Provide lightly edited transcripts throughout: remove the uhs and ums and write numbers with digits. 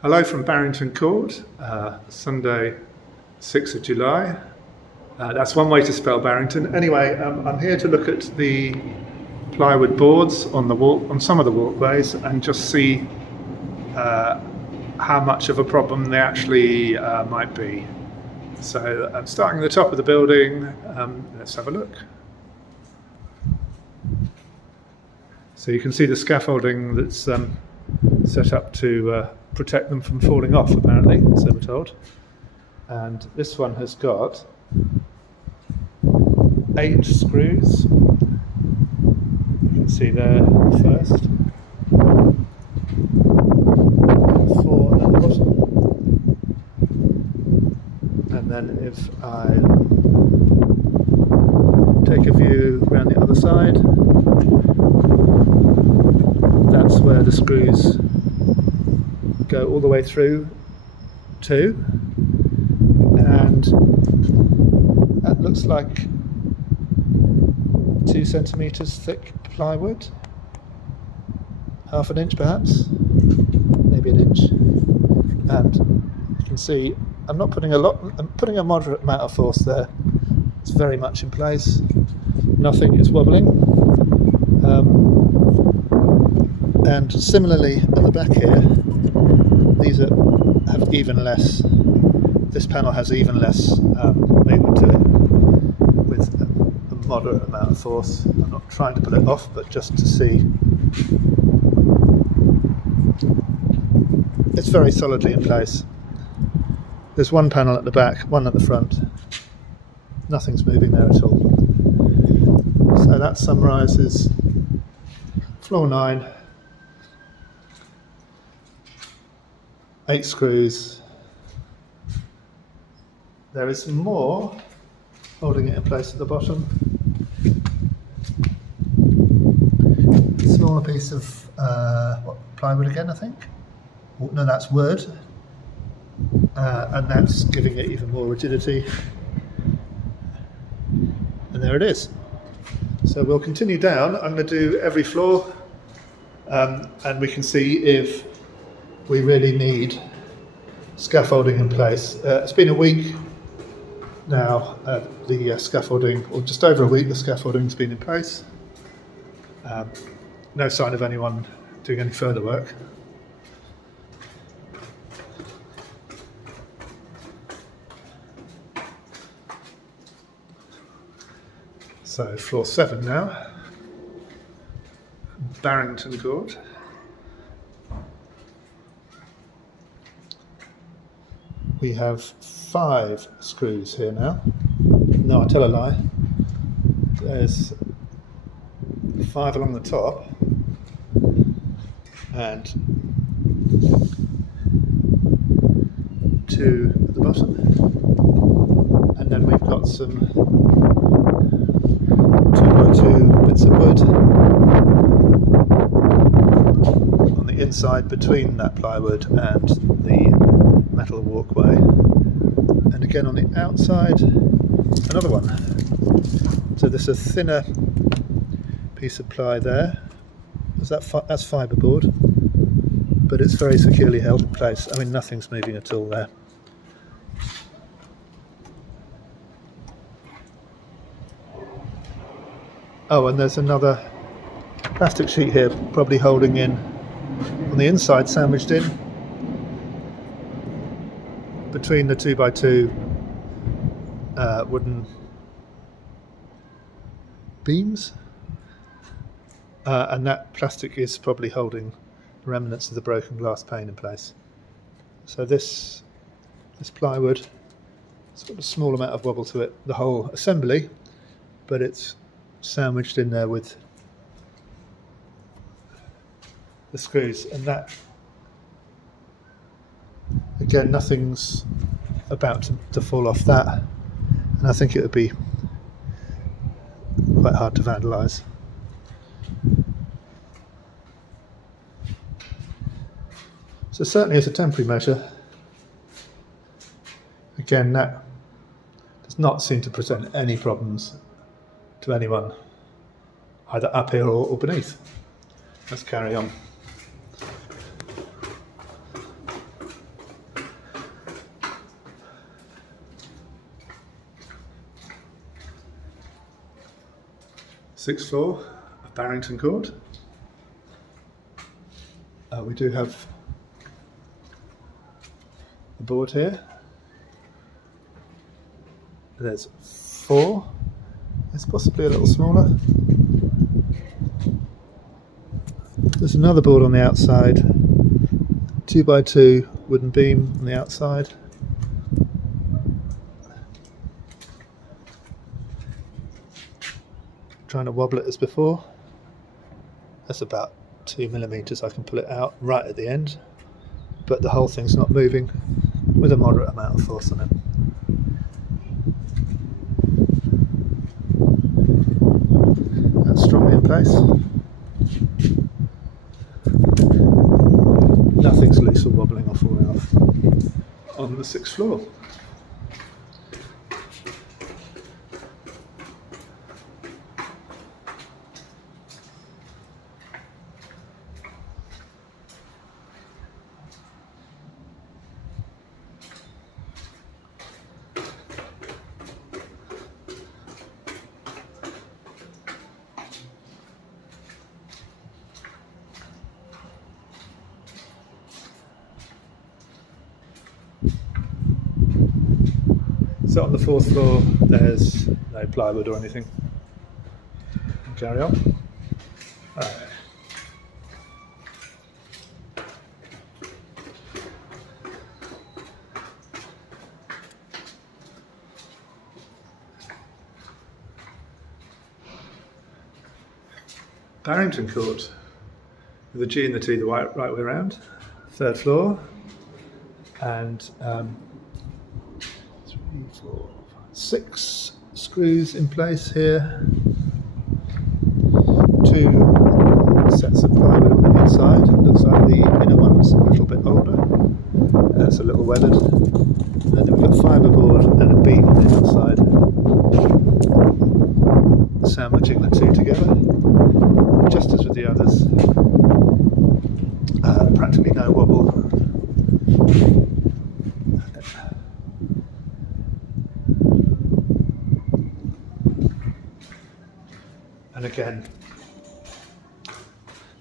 Hello from Barrington Court, Sunday 6th of July. That's one way to spell Barrington. Anyway, I'm here to look at the plywood boards on some of the walkways and just see how much of a problem they actually might be. So I'm starting at the top of the building. Let's have a look. So you can see the scaffolding that's set up to protect them from falling off, apparently, so we're told. And this one has got 8 screws. You can see there first. 4 at the bottom. And then if I take a view around the other side, that's where the screws go all the way through to, and that looks like 2 centimetres thick plywood, half an inch perhaps, maybe an inch. And you can see I'm putting a moderate amount of force there. It's very much in place, nothing is wobbling. And similarly at the back here, these have even less. This panel has even less movement to it, with a moderate amount of force. I'm not trying to pull it off, but just to see. It's very solidly in place. There's one panel at the back, one at the front. Nothing's moving there at all. So that summarises floor 9. 8 screws. There is some more holding it in place at the bottom. Smaller piece of plywood again, I think. Oh, no, that's wood. And that's giving it even more rigidity. And there it is. So we'll continue down. I'm going to do every floor, and we can see if we really need scaffolding in place. It's been a week now, the scaffolding, or just over a week, the scaffolding's been in place. No sign of anyone doing any further work. So floor 7 now, Barrington Court. We have 5 screws here now. No, I tell a lie. There's 5 along the top and 2 at the bottom. And then we've got some 2x2 bits of wood on the inside between that plywood and the metal walkway, and again on the outside another one. So there's a thinner piece of ply there. That's fibreboard, but it's very securely held in place. I mean, nothing's moving at all there. Oh, and there's another plastic sheet here, probably holding in on the inside, sandwiched in between the 2x2 wooden beams, and that plastic is probably holding the remnants of the broken glass pane in place. So this plywood, it's got a small amount of wobble to it, the whole assembly, but it's sandwiched in there with the screws, and that, again, nothing's about to fall off that, and I think it would be quite hard to vandalise. So certainly as a temporary measure, again, that does not seem to present any problems to anyone, either up here or beneath. Let's carry on. 6th floor of Barrington Court. We do have a board here. There's 4. It's possibly a little smaller. There's another board on the outside, 2x2 wooden beam on the outside. Trying to wobble it as before. That's about 2mm. I can pull it out right at the end, but the whole thing's not moving with a moderate amount of force on it. That's strongly in place. Nothing's loose or wobbling or falling off on the 6th floor. So on the 4th floor, there's no plywood or anything. Carry on. Right. Barrington Court, with the G and the T the right way around. 3rd floor, and 3, 4, 5, 6 screws in place here. 2 sets of plywood on the inside. Looks like the inner one's a little bit older. That's a little weathered. And then we've got fibreboard and a beam on the outside, sandwiching the 2 together. Just as with the others, practically no wobble. And again,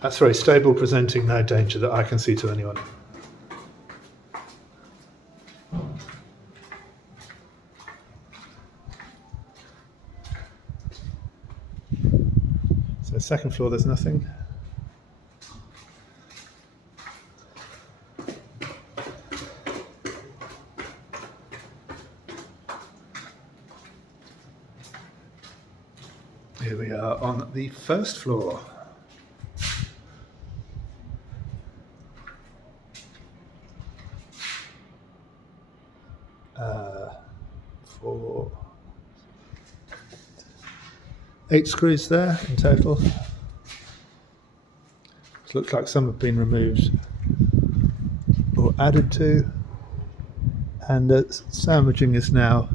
that's very stable, presenting no danger that I can see to anyone. So 2nd floor, there's nothing. Here we are on the 1st floor. For 8 screws there in total. It looks like some have been removed or added to, and the sandwiching is now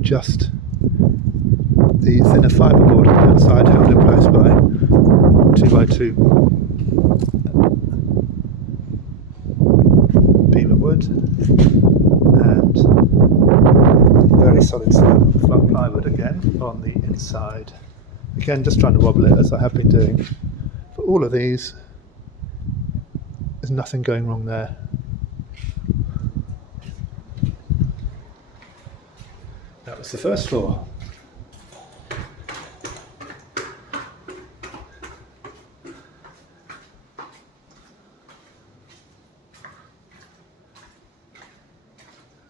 just the thinner fibreboard on the outside, held in place by 2x2 beam of wood and very solid slab flat plywood again on the inside. Again, just trying to wobble it as I have been doing for all of these. There's nothing going wrong there. That was the 1st floor.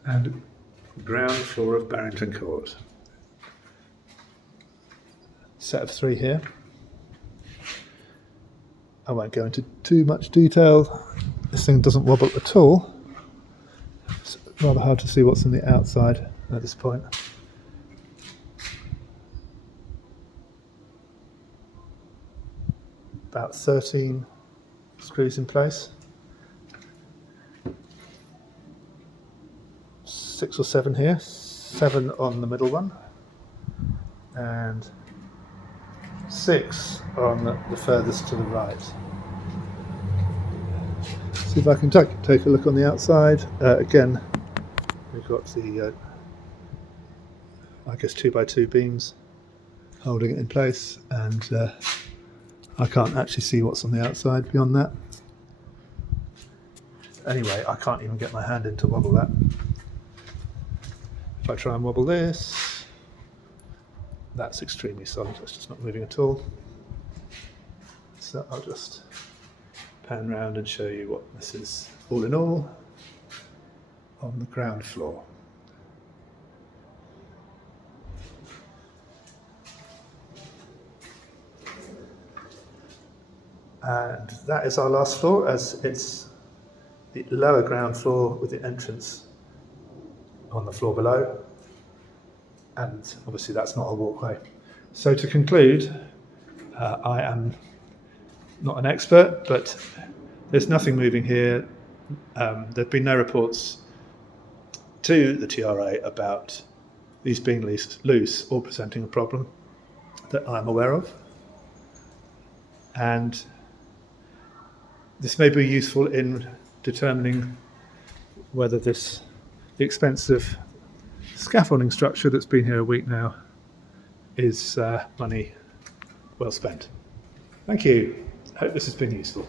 And ground floor of Barrington Court. Set of 3 here. I won't go into too much detail. This thing doesn't wobble at all. It's rather hard to see what's on the outside at this point. About 13 screws in place. 6 or 7 here, 7 on the middle one, and 6 on the furthest to the right. See if I can take a look on the outside. Again, we've got the, I guess 2x2 beams holding it in place, and I can't actually see what's on the outside beyond that. Anyway, I can't even get my hand in to wobble that. If I try and wobble this, that's extremely solid, it's just not moving at all. So I'll just pan round and show you what this is all in all on the ground floor. And that is our last floor, as it's the lower ground floor with the entrance on the floor below. And obviously that's not a walkway. So to conclude, I am not an expert, but there's nothing moving here. There have been no reports to the TRA about these being loose or presenting a problem that I'm aware of. And this may be useful in determining whether the expensive scaffolding structure that's been here a week now is money well spent. Thank you. I hope this has been useful.